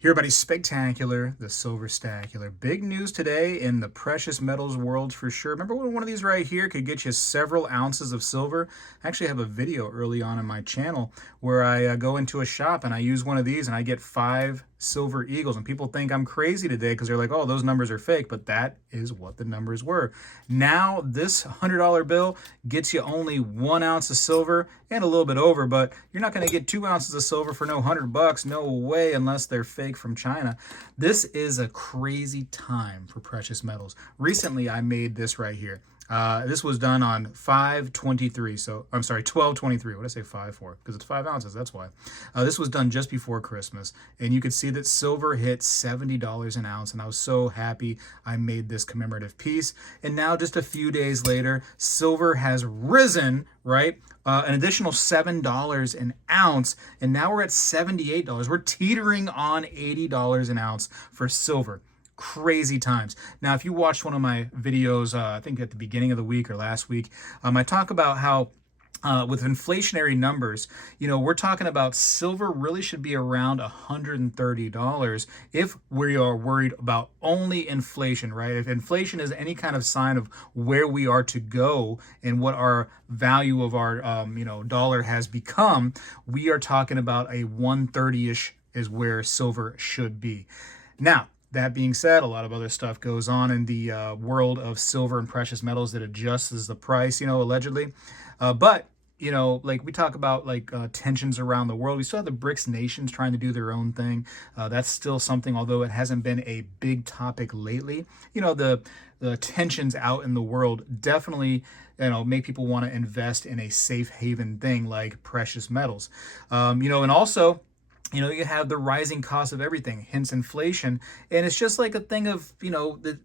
Here, buddy, Spectacular, the Silver Stacular. Big news today in the precious metals world for sure. Remember when one of these right here could get you several ounces of silver? I actually have a video early on in my channel where I go into a shop and I use one of these and I get 5 silver eagles. And people think I'm crazy today because they're like, oh, those numbers are fake. But that is what the numbers were. Now, this $100 bill gets you only 1 ounce of silver and a little bit over, but you're not going to get 2 ounces of silver for no $100. No way, unless they're fake from China. This is a crazy time for precious metals. Recently, I made this right here. This was done on 5/23, so I'm sorry, 12/23. What did I say 5 for? Because it's 5 ounces, that's why. This was done just before Christmas, and you could see that silver hit $70 an ounce, and I was so happy I made this commemorative piece. And now, just a few days later, silver has risen, right? An additional $7 an ounce, and now we're at $78. We're teetering on $80 an ounce for silver. Crazy times. Now, if you watched one of my videos, I think at the beginning of the week or last week, I talk about how with inflationary numbers, we're talking about silver really should be around $130 if we are worried about only inflation, right? If inflation is any kind of sign of where we are to go and what our value of our, dollar has become, we are talking about a 130-ish is where silver should be. Now, that being said, a lot of other stuff goes on in the world of silver and precious metals that adjusts the price, allegedly. But like we talk about tensions around the world. We still have the BRICS nations trying to do their own thing. That's still something, although it hasn't been a big topic lately. The tensions out in the world definitely make people want to invest in a safe haven thing like precious metals. And also, you have the rising cost of everything, hence inflation. And it's just like a thing of,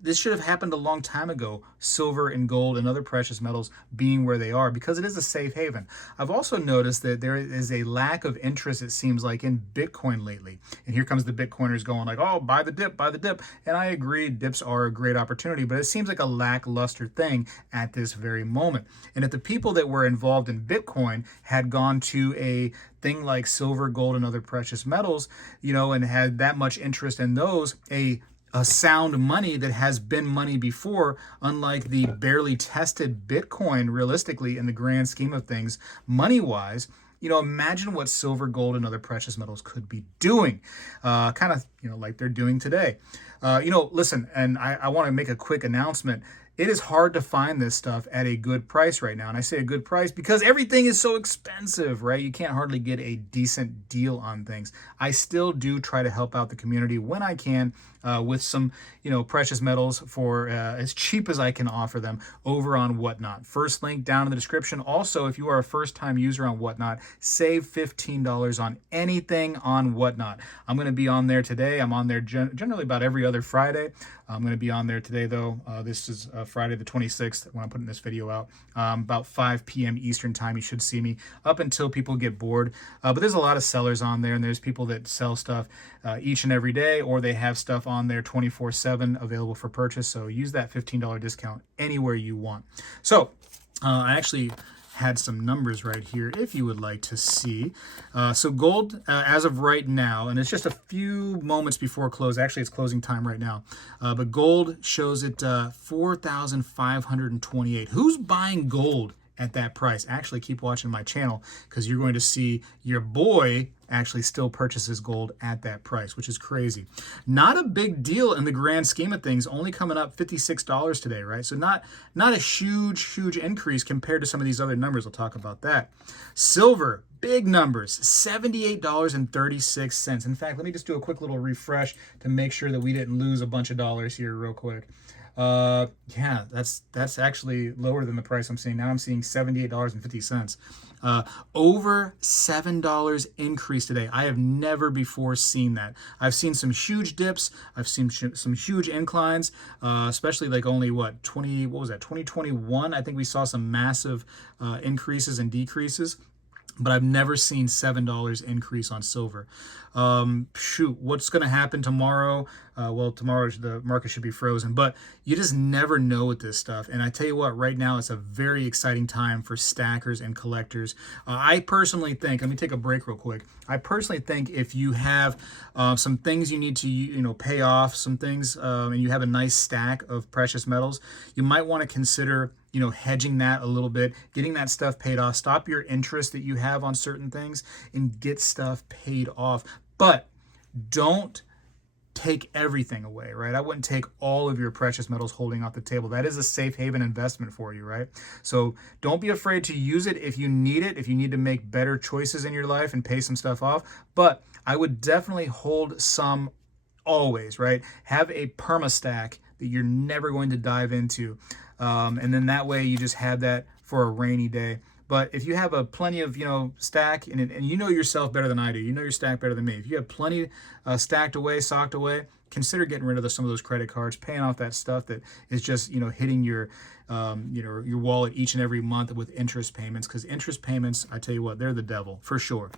this should have happened a long time ago, silver and gold and other precious metals being where they are, because it is a safe haven. I've also noticed that there is a lack of interest, it seems like, in Bitcoin lately. And here comes the Bitcoiners going like, oh, buy the dip, buy the dip. And I agree, dips are a great opportunity, but it seems like a lackluster thing at this very moment. And if the people that were involved in Bitcoin had gone to a thing like silver, gold, and other precious metals, and had that much interest in those, a sound money that has been money before, unlike the barely tested Bitcoin, realistically, in the grand scheme of things, money-wise, imagine what silver, gold, and other precious metals could be doing, kind of, like they're doing today. Listen, and I want to make a quick announcement. It is hard to find this stuff at a good price right now. And I say a good price because everything is so expensive, right? You can't hardly get a decent deal on things. I still do try to help out the community when I can with some, precious metals for as cheap as I can offer them over on Whatnot. First link down in the description. Also, if you are a first-time user on Whatnot, save $15 on anything on Whatnot. I'm going to be on there today. I'm on there generally about every other Friday. I'm going to be on there today, though. This is Friday the 26th when I'm putting this video out. About 5 p.m. Eastern time, you should see me up until people get bored. But there's a lot of sellers on there, and there's people that sell stuff each and every day, or they have stuff on there 24/7 available for purchase. So use that $15 discount anywhere you want. So I actually had some numbers right here if you would like to see. So gold, as of right now, and it's just a few moments before close. Actually, it's closing time right now. But gold shows it 4,528. Who's buying gold at that price? Actually, keep watching my channel because you're going to see your boy actually still purchases gold at that price, which is crazy. Not a big deal in the grand scheme of things, only coming up $56 today, right? So not a huge increase compared to some of these other numbers. I'll talk about that. Silver, big numbers, $78.36. In fact, let me just do a quick little refresh to make sure that we didn't lose a bunch of dollars here real quick. Yeah, that's actually lower than the price I'm seeing now. I'm seeing $78.50. Over $7 increase today. I have never before seen that. I've seen some huge dips. I've seen some huge inclines, especially like only what was that? 2021. I think we saw some massive increases and decreases. but I've never seen $7 increase on silver. Shoot, what's going to happen tomorrow? Well, tomorrow the market should be frozen, but you just never know with this stuff. And I tell you what, right now it's a very exciting time for stackers and collectors. I personally think, let me take a break real quick. I personally think if you have some things you need to pay off, some things, and you have a nice stack of precious metals, you might want to consider hedging that a little bit, getting that stuff paid off. Stop your interest that you have on certain things and get stuff paid off. But don't take everything away, right? I wouldn't take all of your precious metals holding off the table. That is a safe haven investment for you, right? So don't be afraid to use it if you need it, if you need to make better choices in your life and pay some stuff off. But I would definitely hold some always, right? Have a perma stack that you're never going to dive into. And then that way you just have that for a rainy day. But if you have a plenty of, stack, and you know yourself better than I do, you know your stack better than me. If you have plenty stacked away, socked away, consider getting rid of some of those credit cards, paying off that stuff that is just, hitting your wallet each and every month with interest payments. Because interest payments, I tell you what, they're the devil for sure.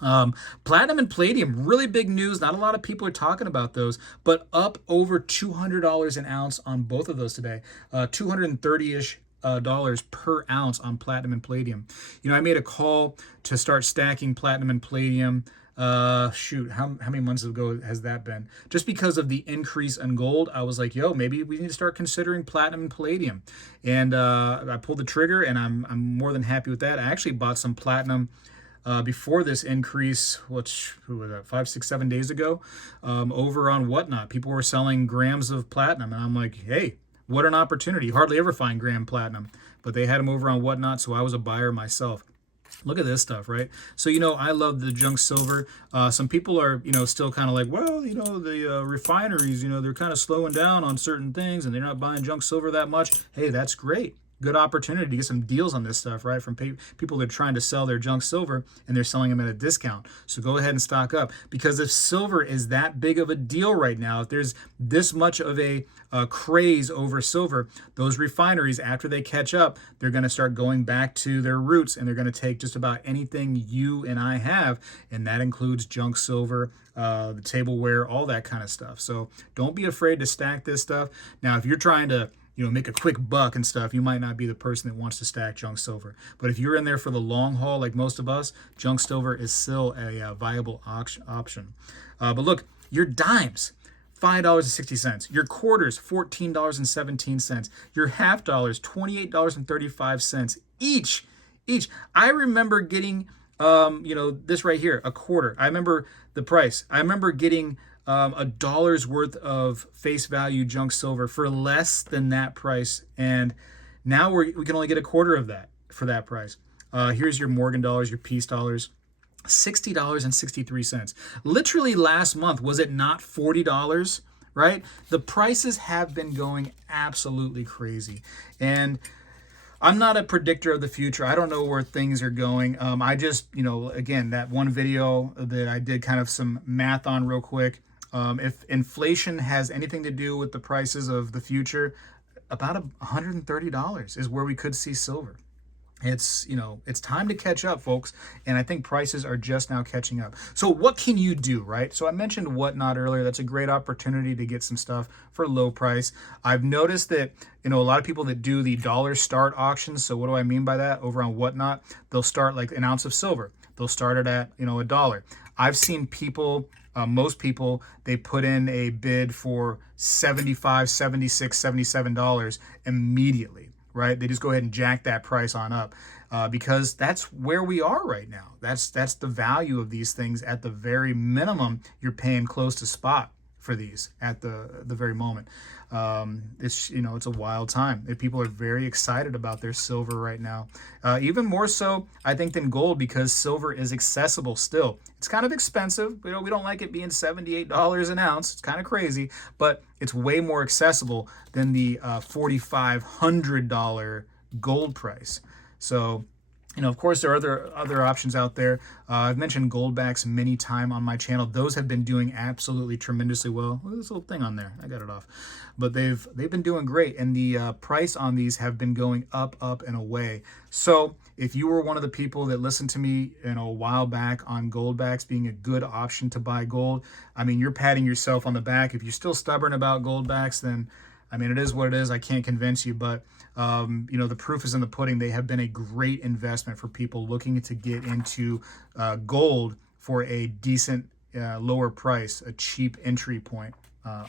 Platinum and palladium, really big news. Not a lot of people are talking about those, but up over $200 an ounce on both of those today. 230-ish dollars per ounce on platinum and palladium. I made a call to start stacking platinum and palladium. Shoot, how many months ago has that been? Just because of the increase in gold, I was like, yo, maybe we need to start considering platinum and palladium. And I pulled the trigger, and I'm more than happy with that. I actually bought some platinum before this increase, who was that, 5, 6, 7 days ago, over on Whatnot. People were selling grams of platinum, and I'm like, hey, what an opportunity. You hardly ever find gram platinum, but they had them over on Whatnot, so I was a buyer myself. Look at this stuff, right? So, I love the junk silver. Some people are, still kind of like, well, the refineries, they're kind of slowing down on certain things, and they're not buying junk silver that much. Hey, that's great. Good opportunity to get some deals on this stuff, right? From people that are trying to sell their junk silver, and they're selling them at a discount. So go ahead and stock up, because if silver is that big of a deal right now, if there's this much of a craze over silver, those refineries, after they catch up, they're going to start going back to their roots, and they're going to take just about anything you and I have, and that includes junk silver, the tableware, all that kind of stuff. So don't be afraid to stack this stuff. Now, if you're trying to make a quick buck and stuff, you might not be the person that wants to stack junk silver. But if you're in there for the long haul, like most of us, junk silver is still a viable option. But look, your dimes, $5.60. Your quarters, $14.17. Your half dollars, $28.35 each. I remember getting, this right here, a quarter. I remember the price. I remember getting $1 worth of face value junk silver for less than that price, and now we can only get a quarter of that for that price. Here's your Morgan dollars, your peace dollars, $60.63. Literally last month, was it not $40? Right? The prices have been going absolutely crazy, and I'm not a predictor of the future. I don't know where things are going. I just, again, that one video that I did kind of some math on real quick. If inflation has anything to do with the prices of the future, about $130 is where we could see silver. It's time to catch up, folks, and I think prices are just now catching up. So what can you do, right? So I mentioned Whatnot earlier. That's a great opportunity to get some stuff for low price. I've noticed that, a lot of people that do the dollar start auctions. So what do I mean by that? Over on Whatnot, they'll start like an ounce of silver. They'll start it at, $1. I've seen people, most people, they put in a bid for $75, $76, $77 immediately. Right? They just go ahead and jack that price on up because that's where we are right now. That's the value of these things. At the very minimum, you're paying close to spot for these at the very moment. It's a wild time. People are very excited about their silver right now, even more so I think than gold, because silver is accessible still. It's kind of expensive. We don't like it being $78 an ounce. It's kind of crazy, but it's way more accessible than the $4,500 gold price. So Of course, there are other options out there. I've mentioned goldbacks many times on my channel. Those have been doing absolutely tremendously well. Look at this little thing on there. I got it off, but they've been doing great, and the price on these have been going up, and away. So if you were one of the people that listened to me, a while back on goldbacks being a good option to buy gold, I mean, you're patting yourself on the back. If you're still stubborn about goldbacks, then I mean, it is what it is. I can't convince you, but the proof is in the pudding. They have been a great investment for people looking to get into gold for a decent lower price, a cheap entry point.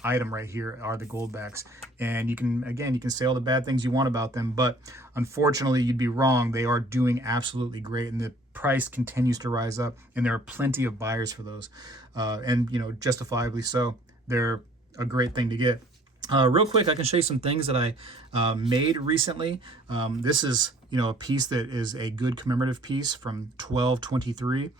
Item right here are the goldbacks, and you can say all the bad things you want about them, but unfortunately you'd be wrong. They are doing absolutely great, and the price continues to rise up, and there are plenty of buyers for those, and justifiably so. They're a great thing to get. Real quick, I can show you some things that I made recently. This is, a piece that is a good commemorative piece from 1223.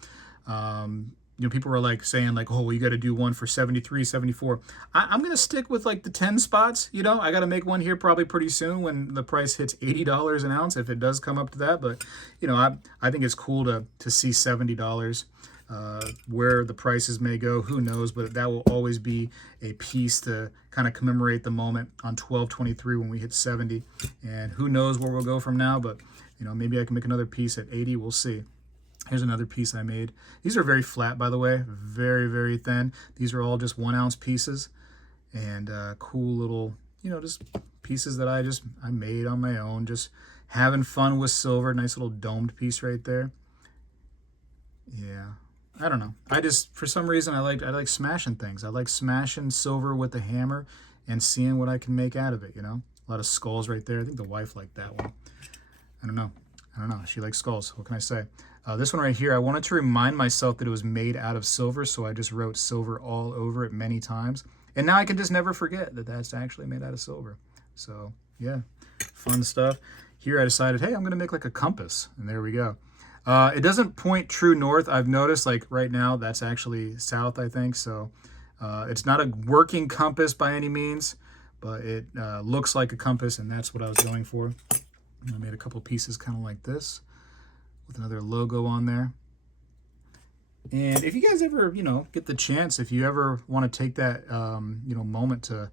People were like saying like, oh, well, you got to do one for 73, 74. I'm going to stick with like the 10 spots. I got to make one here probably pretty soon when the price hits $80 an ounce, if it does come up to that. But, I think it's cool to see $70. Where the prices may go, who knows, but that will always be a piece to kind of commemorate the moment on 12/23 when we hit 70, and who knows where we'll go from now, but maybe I can make another piece at 80. We'll see. Here's another piece I made. These are very flat, by the way, very, very thin. These are all just 1 ounce pieces, and cool little, just pieces that I made on my own, just having fun with silver. Nice little domed piece right there. Yeah, I don't know. I just, for some reason, I like smashing things. I like smashing silver with a hammer and seeing what I can make out of it, A lot of skulls right there. I think the wife liked that one. I don't know. She likes skulls. What can I say? This one right here, I wanted to remind myself that it was made out of silver, so I just wrote silver all over it many times. And now I can just never forget that that's actually made out of silver. So, yeah, fun stuff. Here I decided, hey, I'm going to make like a compass, and there we go. It doesn't point true north. I've noticed, like right now, that's actually south, I think. So it's not a working compass by any means, but it looks like a compass, and that's what I was going for. I made a couple pieces kind of like this with another logo on there. And if you guys ever, get the chance, if you ever want to take that, moment to,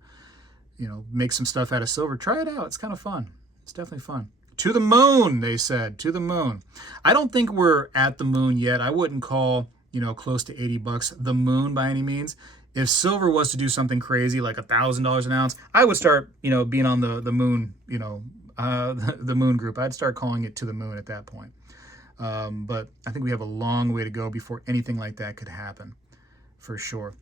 make some stuff out of silver, try it out. It's kind of fun. It's definitely fun. To the moon, they said, to the moon. I don't think we're at the moon yet. I wouldn't call, close to $80 the moon by any means. If silver was to do something crazy like $1,000 an ounce, I would start, being on the moon, the moon group. I'd start calling it to the moon at that point. But I think we have a long way to go before anything like that could happen, for sure.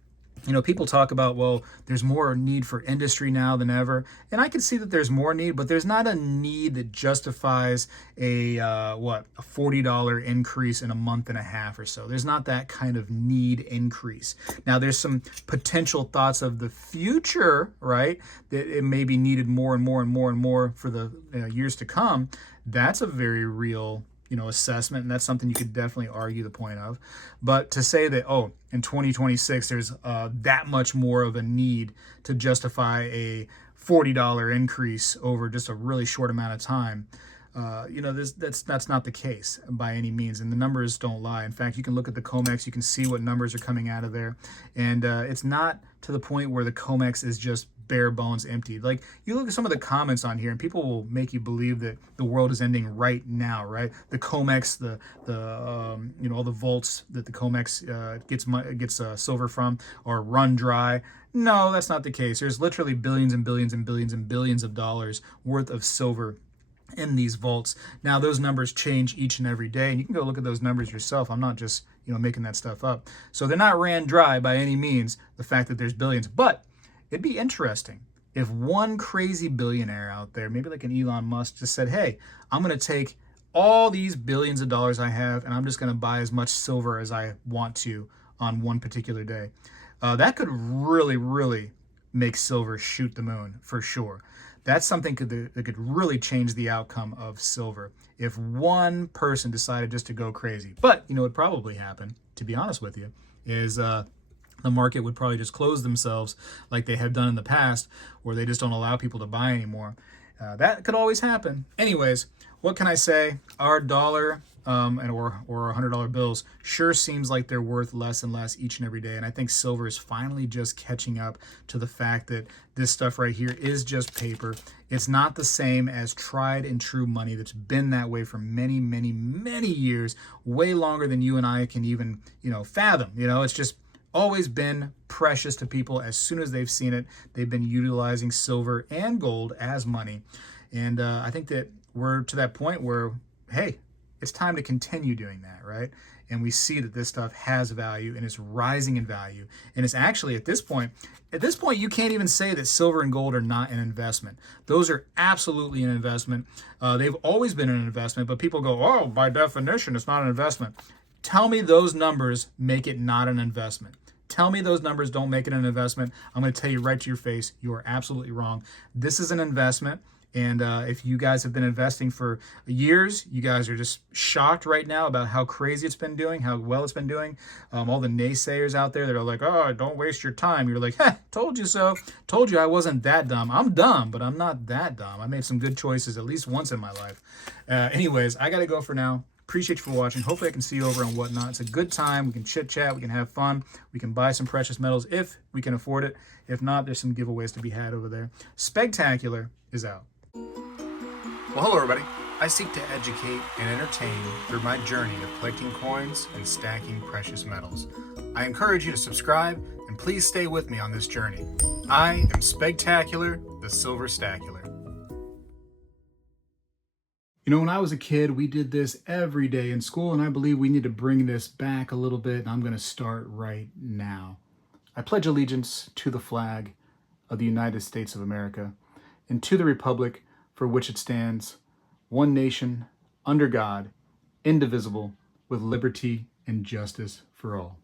People talk about, well, there's more need for industry now than ever. And I can see that there's more need, but there's not a need that justifies a $40 increase in a month and a half or so. There's not that kind of need increase. Now, there's some potential thoughts of the future, right? That it may be needed more and more and more and more for the years to come. That's a very real assessment, and that's something you could definitely argue the point of. But to say that, oh, in 2026 there's that much more of a need to justify a $40 increase over just a really short amount of time, that's not the case by any means, and the numbers don't lie. In fact, you can look at the COMEX, you can see what numbers are coming out of there, and it's not to the point where the COMEX is just bare bones empty. Like, you look at some of the comments on here and people will make you believe that the world is ending right now, right? The COMEX, all the vaults that the COMEX gets silver from are run dry. No, that's not the case. There's literally billions and billions and billions and billions of dollars worth of silver in these vaults. Now, those numbers change each and every day, and you can go look at those numbers yourself. I'm not just making that stuff up. So they're not ran dry by any means, the fact that there's billions. But it'd be interesting if one crazy billionaire out there, maybe like an Elon Musk, just said, hey, I'm going to take all these billions of dollars I have and I'm just going to buy as much silver as I want to on one particular day. That could really, really make silver shoot the moon, for sure. That's something that could really change the outcome of silver if one person decided just to go crazy. But what would probably happen, to be honest with you, is the market would probably just close themselves like they have done in the past, where they just don't allow people to buy anymore. That could always happen. Anyways, What can I say? Our dollar or our $100 bills sure seems like they're worth less and less each and every day. And I think silver is finally just catching up to the fact that this stuff right here is just paper. It's not the same as tried and true money that's been that way for many, many, many years, way longer than you and I can even, fathom. It's just always been precious to people. As soon as they've seen it, they've been utilizing silver and gold as money. And I think that we're to that point where, hey, it's time to continue doing that, right? And we see that this stuff has value and it's rising in value. And it's actually at this point, you can't even say that silver and gold are not an investment. Those are absolutely an investment. They've always been an investment, but people go, oh, by definition, it's not an investment. Tell me those numbers make it not an investment. Tell me those numbers don't make it an investment. I'm going to tell you right to your face, you are absolutely wrong. This is an investment. And if you guys have been investing for years, you guys are just shocked right now about how crazy it's been doing, how well it's been doing. All the naysayers out there that are like, oh, don't waste your time. You're like, told you so. Told you I wasn't that dumb. I'm dumb, but I'm not that dumb. I made some good choices at least once in my life. Anyways, I got to go for now. Appreciate you for watching. Hopefully I can see you over on Whatnot. It's a good time. We can chit chat. We can have fun. We can buy some precious metals if we can afford it. If not, there's some giveaways to be had over there. Spegtacular is out. Well, hello everybody. I seek to educate and entertain through my journey of collecting coins and stacking precious metals. I encourage you to subscribe and please stay with me on this journey. I am Spegtacular, the Silver Stacular. When I was a kid, we did this every day in school, and I believe we need to bring this back a little bit, and I'm going to start right now. I pledge allegiance to the flag of the United States of America and to the republic for which it stands, one nation, under God, indivisible, with liberty and justice for all.